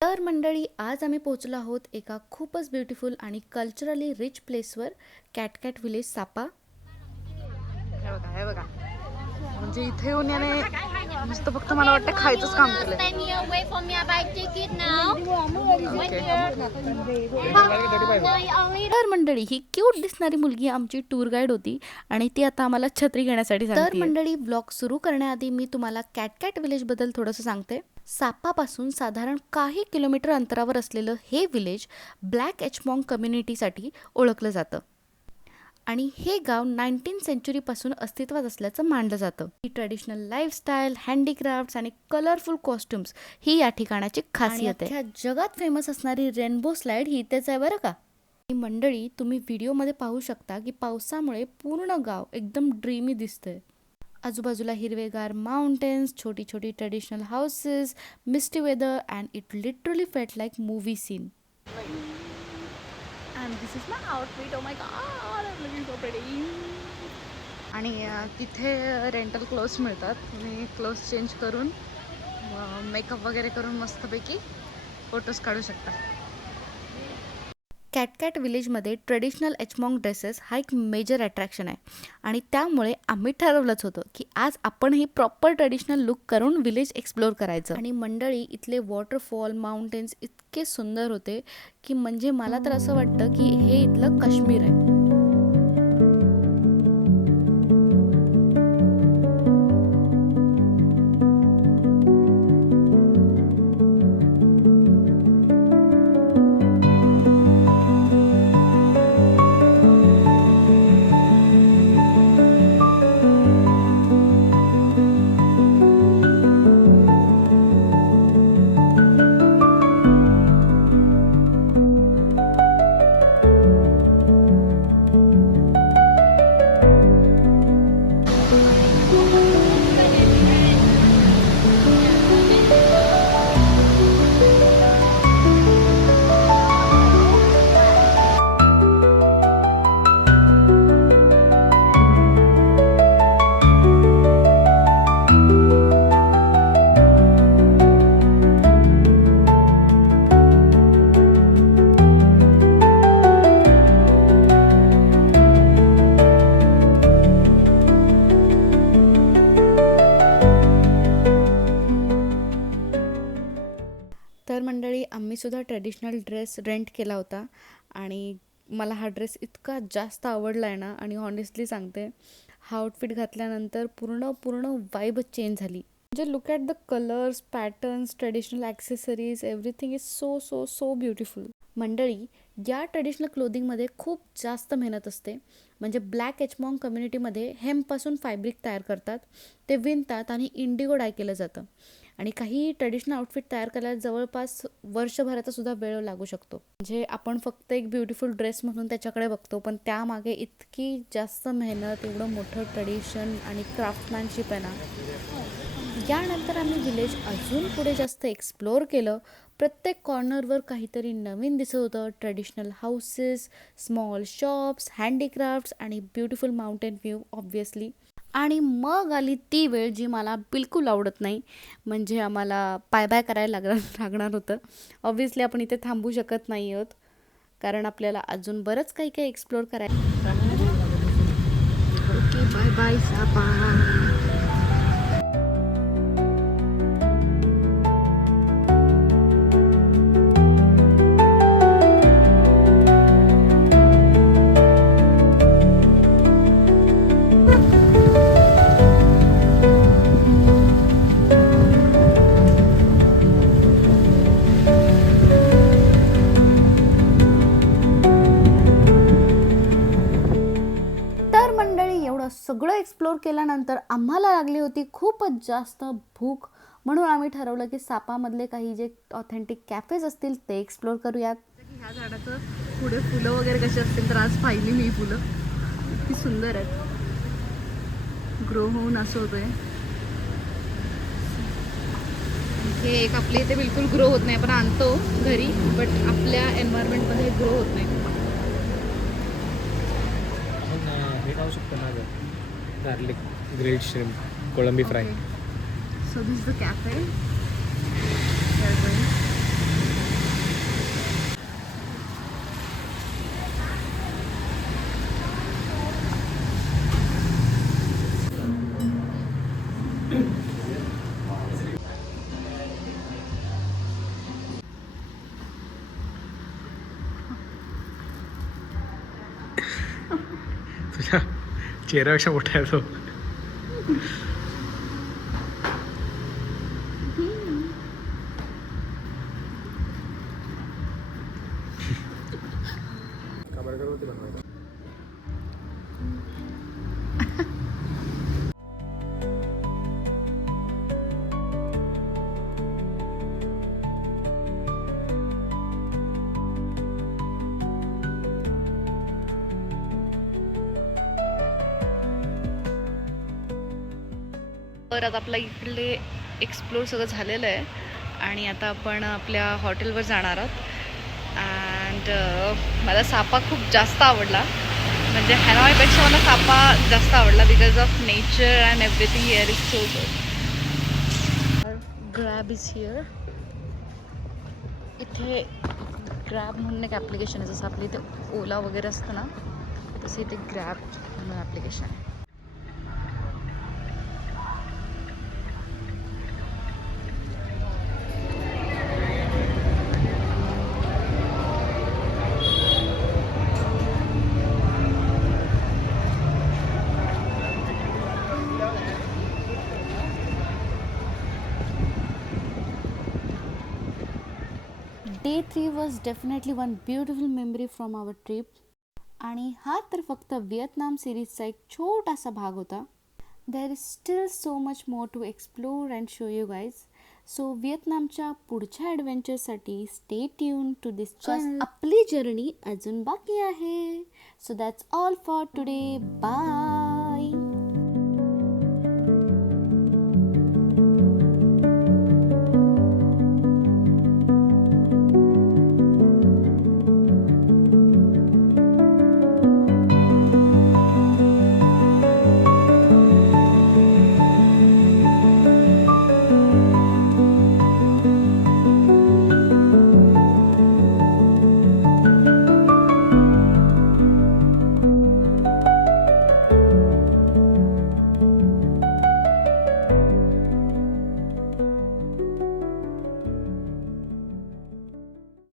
तर मंडळी, आज आम्ही पोहोचलो आहोत एका खूपच ब्युटिफुल आणि कल्चरली रिच प्लेसवर, कॅटकॅट विलेज सापा. हे बघा म्हणजे इथे येऊन याने नुसतं फक्त मला वाटतं खायचंच काम केलंय. तर मंडळी, ही क्यूट दिसणारी मुलगी आमची टूर गाईड होती आणि ती आता आम्हाला छत्री घेण्यासाठी सांगते. तर मंडळी, ब्लॉग सुरू करण्याआधी मी तुम्हाला कॅटकॅट विलेज बद्दल थोडंसं सांगते. सापापासून साधारण काही किलोमीटर अंतरावर असलेलं हे विलेज ब्लॅक एचमॉन्ग कम्युनिटीसाठी ओळखलं जातं आणि हे गाव 19th सेंचुरीपासून अस्तित्वात असल्याचं मानलं जातं. ही ट्रेडिशनल लाईफस्टाईल, हँडीक्राफ्ट्स आणि कलरफुल कॉस्ट्युम्स ही या ठिकाणाची खासियत आहे. जगात फेमस असणारी रेनबो स्लाईड ही इथेच आहे बरं का. ही मंडळी, तुम्ही व्हिडिओमध्ये पाहू शकता की पावसामुळे पूर्ण गाव एकदम ड्रीमी दिसतंय. आजूबाजूला हिरवेगार माउंटेन्स, छोटी छोटी traditional houses, misty weather and it literally felt like movie scene. And this is my outfit. Oh my god, I'm looking so pretty. आणि तिथे रेंटल क्लोथ्स मिळतात. तुम्ही क्लोथ्स चेंज करून मेकअप वगैरे करून मस्तपैकी फोटोज काढू शकता. कॅटकॅट विलेजमध्ये ट्रेडिशनल एचमॉन्ग ड्रेसेस हा एक मेजर अट्रॅक्शन आहे आणि त्यामुळे आम्ही ठरवलंच होतं की आज आपणही प्रॉपर ट्रेडिशनल लुक करून विलेज एक्सप्लोअर करायचं. आणि मंडळी, इथले वॉटरफॉल, माउंटेन्स इतके सुंदर होते की म्हणजे मला तर असं वाटतं की हे इथलं काश्मीर आहे. तर मंडळी, आम्हीसुद्धा ट्रेडिशनल ड्रेस रेंट केला होता आणि मला हा ड्रेस इतका जास्त आवडला आहे ना, आणि हॉनेस्टली सांगते, हा आउटफिट घातल्यानंतर पूर्ण वाईबच चेंज झाली. म्हणजे look at the colours, patterns, traditional accessories, everything is so so so beautiful. मंडळी, या ट्रेडिशनल क्लोदिंगमध्ये खूप जास्त मेहनत असते. म्हणजे ब्लॅक एचमॉन्ग कम्युनिटीमध्ये हेम्पपासून फॅब्रिक तयार करतात, ते विणतात आणि इंडिगो डाय केलं जातं. आणि काही ट्रेडिशनल आउटफिट तयार करायला जवळपास वर्षभराचा सुद्धा वेळ लागू शकतो. म्हणजे आपण फक्त एक ब्युटिफुल ड्रेस म्हणून त्याच्याकडे बघतो, पण त्यामागे इतकी जास्त मेहनत, एवढं मोठं ट्रेडिशन आणि क्राफ्टमॅनशिप आहे ना. यानंतर आम्ही विलेज अजून पुढे जास्त एक्सप्लोअर केलं. प्रत्येक कॉर्नरवर काहीतरी नवीन दिसत होतं. Traditional houses, small shops, handicrafts आणि ब्युटिफुल माउंटेन व्ह्यू ऑब्व्हियसली. आणि मग आली ती वेळ जी मला बिलकुल आवडत नाही. म्हणजे आम्हाला बाय बाय करायला लागणार होतं. ऑब्व्हियसली आपण इथे थांबू शकत नाही आहोत, कारण आपल्याला अजून बरंच काही काही एक्सप्लोअर करायचं. ओके, बाय बाय सापा. सगळं एक्सप्लोअर केल्यानंतर आम्हाला लागली होती खूपच जास्त भूक, म्हणून आम्ही ठरवलं की सापामधले काही जे ऑथेंटिक कॅफेज असतील ते एक्सप्लोअर करूयात. ह्या झाडाचं पुढे फुलं वगैरे कशी असतील तर आज पाहिली मी. फुलं इतकी सुंदर आहेत, ग्रो होऊन असं होतंय. हे एक आपल्या इथे बिलकुल ग्रो होत नाही, आपण आणतो घरी, बट आपल्या एन्व्हायरमेंटमध्ये ग्रो होत नाही. हे खाऊ शकतो ना, गार्लिक ग्रिल्ड श्रिम्प, कोळंबी fry. So this is the cafe. तुझ्या चेहऱ्यापेक्षा मोठा आहे तो. का बर्गरवरती बनवायचा? तर आता आपलं इकडले एक्सप्लोर सगळं झालेलं आहे आणि आता आपण आपल्या हॉटेलवर जाणार आहोत. अँड मला सापा खूप जास्त आवडला, म्हणजे हॅनॉयपेक्षा मला सापा जास्त आवडला because of nature and everything here is so good. Grab is here. इथे ग्रॅब म्हणून एक ॲप्लिकेशन आहे, जसं आपल्या इथे ओला वगैरे असतं ना, तसं इथे ग्रॅब म्हणून ॲप्लिकेशन आहे. Day 3 was definitely one beautiful memory from our trip. आणि हा तर फक्त व्हिएतनाम सिरीजचा एक छोटासा भाग होता. There is still so much more to explore and show you guys. So व्हिएतनामच्या पुढच्या ॲडव्हेंचरसाठी stay tuned to this channel. आपली जर्नी अजून बाकी आहे. So that's all for today. Bye.